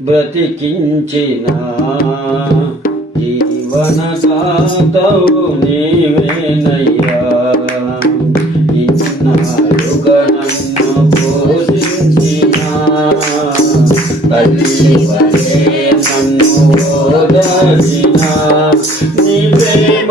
బ్రతికించిన జీవన కాతవు నీవేనయ్యా ఇన్నాళ్ళుగా నన్ను పోషించిన తల్లి వలే నన్ను నీ ప్రేమ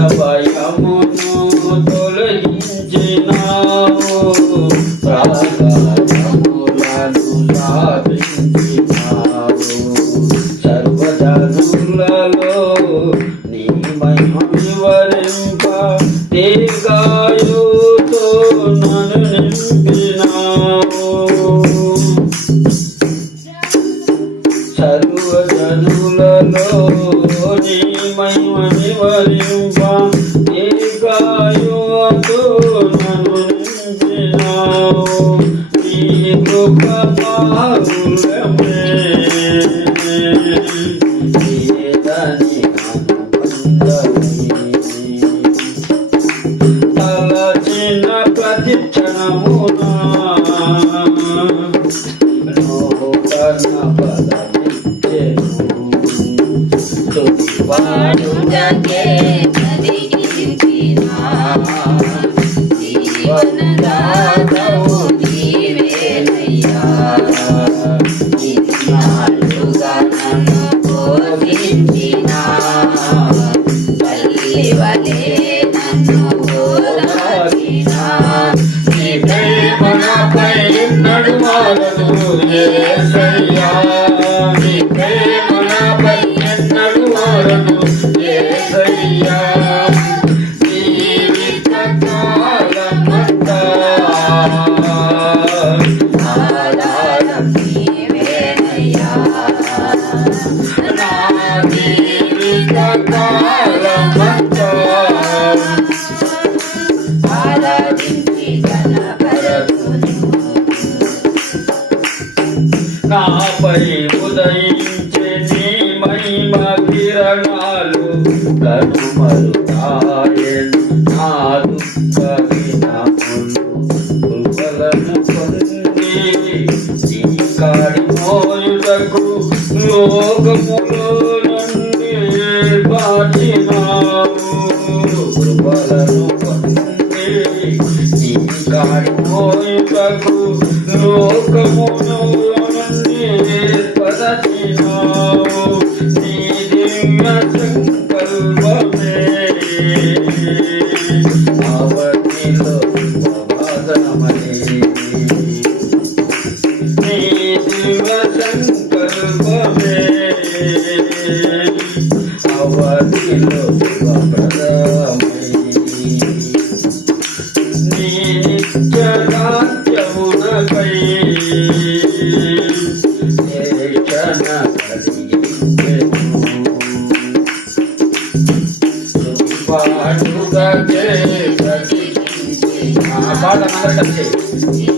ప్రాణభయమును తొలగించినావు ప్రాణ Ramona. Hallelujah. నాపై ఉదయించే నీ మహిమ కిరణాలు తరుమరుతాయను నా దుఃఖ వినాలను పొంది నీ కాడి మోయుటకు లోకములో నుండి పాటినావు. కృపలను పొంది నీ కాడి మోయుటకు లోకములో పాట అందరూ కలిసి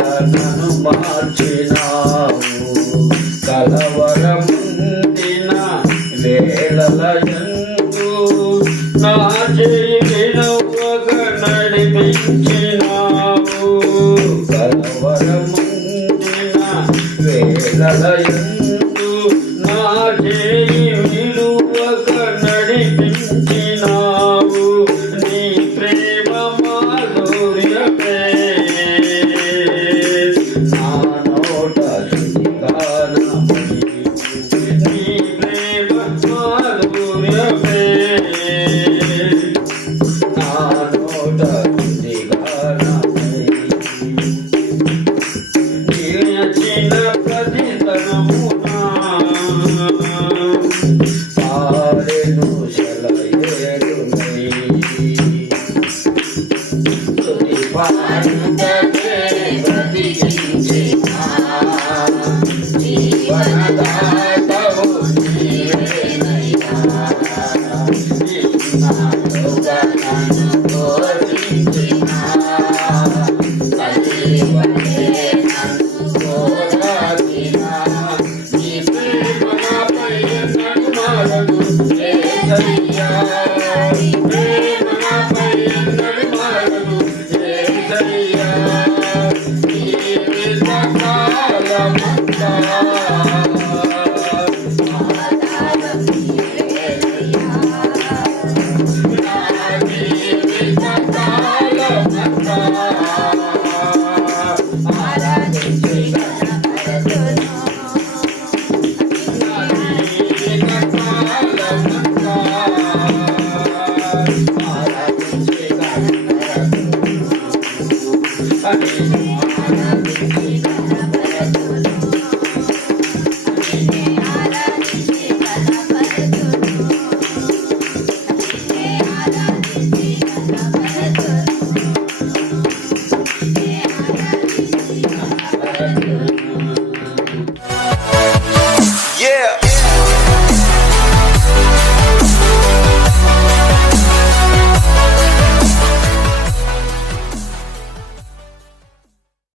ఇలా నన్ను wonder. yeah. Thank you.